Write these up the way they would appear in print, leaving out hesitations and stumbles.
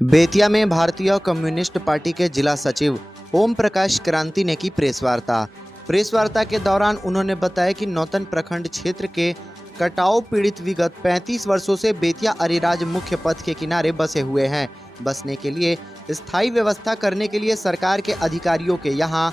बेतिया में भारतीय communist party के जिला सचिव ओम प्रकाश क्रांति ने की प्रेस वार्ता के दौरान उन्होंने बताया कि नौतन प्रखंड क्षेत्र के कटाव पीड़ित विगत 35 वर्षों से बेतिया अरिराज मुख्य पथ के किनारे बसे हुए हैं। बसने के लिए स्थायी व्यवस्था करने के लिए सरकार के अधिकारियों के यहाँ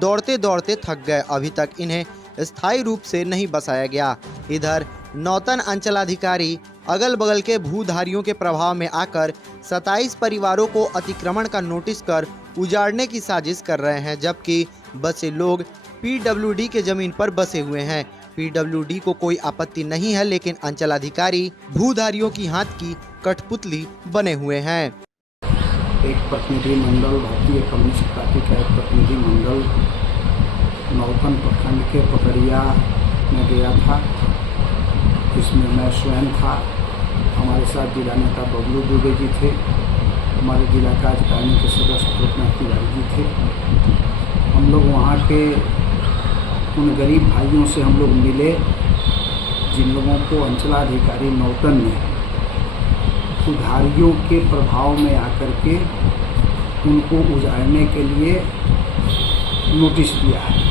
दौड़ते दौड़ते थक गए। अभी तक इन्हें स्थायी रूप से नहीं बसाया गया। इधर नौतन अंचलाधिकारी अगल बगल के भूधारियों के प्रभाव में आकर 27 परिवारों को अतिक्रमण का नोटिस कर उजाड़ने की साजिश कर रहे हैं, जबकि बसे लोग पीडब्ल्यूडी के जमीन पर बसे हुए हैं। पीडब्ल्यूडी को कोई आपत्ति नहीं है, लेकिन अंचलाधिकारी भूधारियों की हाथ की कठपुतली बने हुए हैं। एक प्रतिनिधि मंडल, भारतीय कम्युनिस्ट पार्टी का एक प्रतिनिधि मंडल नौतन प्रखंड के पकड़िया में गया था, जिसमें मैं स्वयं था। हमारे साथ जिला नेता बबलू दुबे जी थे, हमारे जिला कार्यकारिणी के सदस्य भूतनाथ तिवारी जी थे। हम लोग वहाँ के उन गरीब भाइयों से हम लोग मिले जिन लोगों को अंचलाधिकारी नौतन ने भूधारियों के प्रभाव में आकर के उनको उजाड़ने के लिए नोटिस दिया है।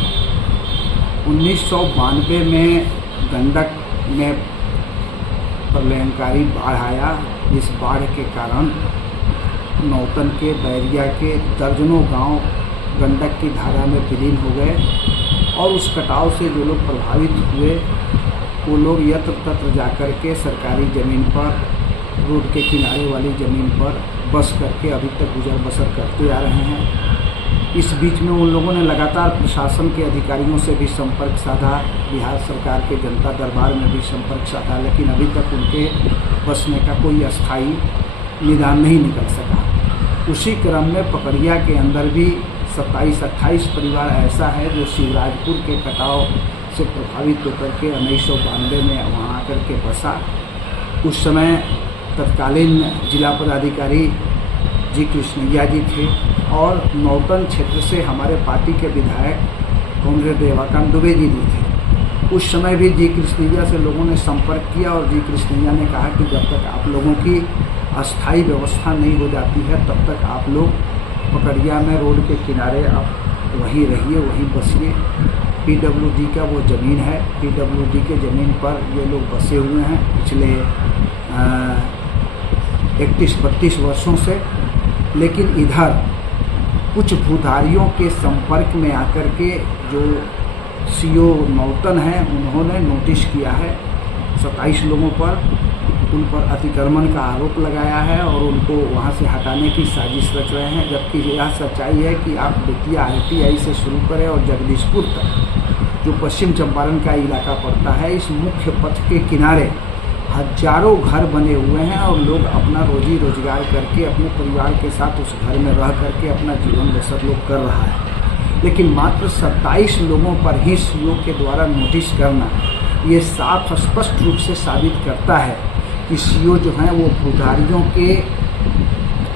1992 में गंडक में प्रलयंकारी बाढ़ आया। इस बाढ़ के कारण नौतन के बैरिया के दर्जनों गांव गंडक की धारा में विलीन हो गए और उस कटाव से जो लोग प्रभावित हुए वो लोग यत्र तत्र जाकर के सरकारी ज़मीन पर, रोड के किनारे वाली ज़मीन पर बस करके अभी तक गुजर बसर करते आ रहे हैं। इस बीच में उन लोगों ने लगातार प्रशासन के अधिकारियों से भी संपर्क साधा, बिहार सरकार के जनता दरबार में भी संपर्क साधा, लेकिन अभी तक उनके बसने का कोई अस्थायी निदान नहीं निकल सका। उसी क्रम में पकड़िया के अंदर भी 27-28 परिवार ऐसा है जो शिवराजपुर के कटाव से प्रभावित होकर के 1992 में वहाँ आकर के बसा। उस समय तत्कालीन जिला पदाधिकारी जी कृष्णैया जी थे और नौतन क्षेत्र से हमारे पार्टी के विधायक कॉमरेड देवाकांत दुबे जी भी थे। उस समय भी जी कृष्णैया से लोगों ने संपर्क किया और जी कृष्णैया ने कहा कि जब तक आप लोगों की अस्थायी व्यवस्था नहीं हो जाती है तब तक आप लोग पकड़िया में रोड के किनारे आप वहीं रहिए, वहीं बसिए। पीडब्ल्यूडी का वो ज़मीन है, पीडब्ल्यूडी के ज़मीन पर ये लोग बसे हुए हैं पिछले 31-32 वर्षों से। लेकिन इधर कुछ भूधारियों के संपर्क में आकर के जो सीओ नौतन हैं उन्होंने नोटिस किया है 27 लोगों पर, उन पर अतिक्रमण का आरोप लगाया है और उनको वहां से हटाने की साजिश रच रहे हैं। जबकि यह सच्चाई है कि आप बेतिया ITI से शुरू करें और जगदीशपुर तक जो पश्चिम चंपारण का इलाका पड़ता है, इस मुख्य पथ के किनारे हजारों घर बने हुए हैं और लोग अपना रोजी रोजगार करके अपने परिवार के साथ उस घर में रह करके अपना जीवन बसर लोग कर रहा है। लेकिन मात्र 27 लोगों पर ही सीओ के द्वारा नोटिस करना ये साफ स्पष्ट रूप से साबित करता है कि सीओ जो हैं वो भूधारियों के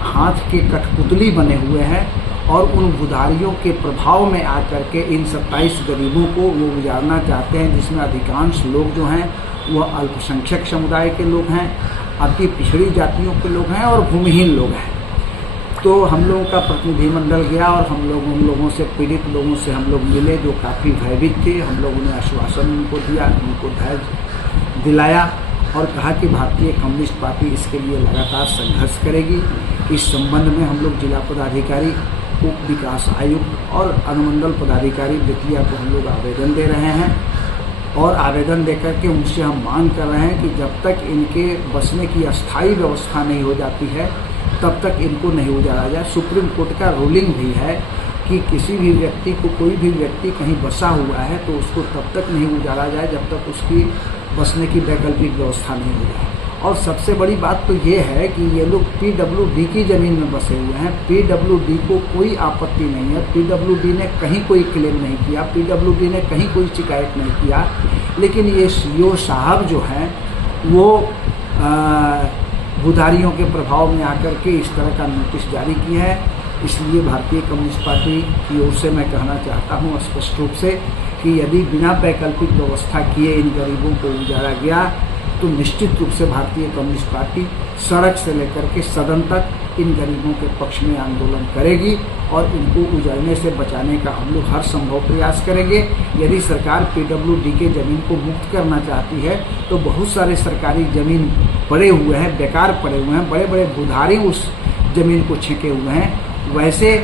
हाथ के कठपुतली बने हुए हैं और उन भूधारियों के प्रभाव में आकर के इन 27 गरीबों को वो उजाड़ना चाहते हैं, जिसमें अधिकांश लोग जो हैं वह अल्पसंख्यक समुदाय के लोग हैं, अति पिछड़ी जातियों के लोग हैं और भूमिहीन लोग हैं। तो हम लोगों का प्रतिनिधिमंडल गया और हम लोग उन लोगों से, पीड़ित लोगों से हम लोग मिले जो काफ़ी भयभीत थे। हम लोग उन्हें आश्वासन उनको दिया, उनको धैर्य दिलाया और कहा कि भारतीय कम्युनिस्ट पार्टी इसके लिए लगातार संघर्ष करेगी। इस संबंध में हम लोग जिला पदाधिकारी, उप विकास आयुक्त और अनुमंडल पदाधिकारी बेतिया को हम लोग आवेदन दे रहे हैं और आवेदन देकर के उनसे हम मांग कर रहे हैं कि जब तक इनके बसने की अस्थायी व्यवस्था नहीं हो जाती है तब तक इनको नहीं उजाड़ा जाए। सुप्रीम कोर्ट का रूलिंग भी है कि किसी भी व्यक्ति को, कोई भी व्यक्ति कहीं बसा हुआ है तो उसको तब तक नहीं उजाड़ा जाए जब तक उसकी बसने की वैकल्पिक व्यवस्था नहीं हो जाए। और सबसे बड़ी बात तो ये है कि ये लोग पीडब्ल्यूडी की ज़मीन में बसे हुए हैं। पीडब्ल्यूडी को कोई आपत्ति नहीं है, पीडब्ल्यूडी ने कहीं कोई क्लेम नहीं किया, पीडब्ल्यूडी ने कहीं कोई शिकायत नहीं किया। लेकिन ये सीओ साहब जो हैं वो भूधारियों के प्रभाव में आकर के इस तरह का नोटिस जारी किए हैं। इसलिए भारतीय कम्युनिस्ट पार्टी की ओर से मैं कहना चाहता हूँ स्पष्ट रूप से कि यदि बिना वैकल्पिक व्यवस्था किए इन गरीबों को उजाड़ा गया तो निश्चित रूप से भारतीय कम्युनिस्ट पार्टी सड़क से लेकर के सदन तक इन गरीबों के पक्ष में आंदोलन करेगी और इनको उजड़ने से बचाने का हम लोग हर संभव प्रयास करेंगे। यदि सरकार पीडब्ल्यूडी के ज़मीन को मुक्त करना चाहती है तो बहुत सारे सरकारी ज़मीन पड़े हुए हैं, बेकार पड़े हुए हैं, बड़े बड़े भूधारी उस ज़मीन को छेके हुए हैं। वैसे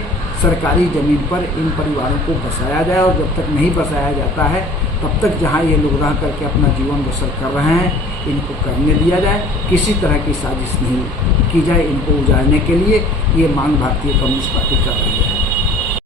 सरकारी ज़मीन पर इन परिवारों को बसाया जाए और जब तक नहीं बसाया जाता है तब तक जहां ये लोग रह करके अपना जीवन बसर कर रहे हैं इनको करने दिया जाए। किसी तरह की साजिश नहीं की जाए इनको उजाड़ने के लिए। ये मांग भारतीय कम्युनिस्ट पार्टी कर रही है।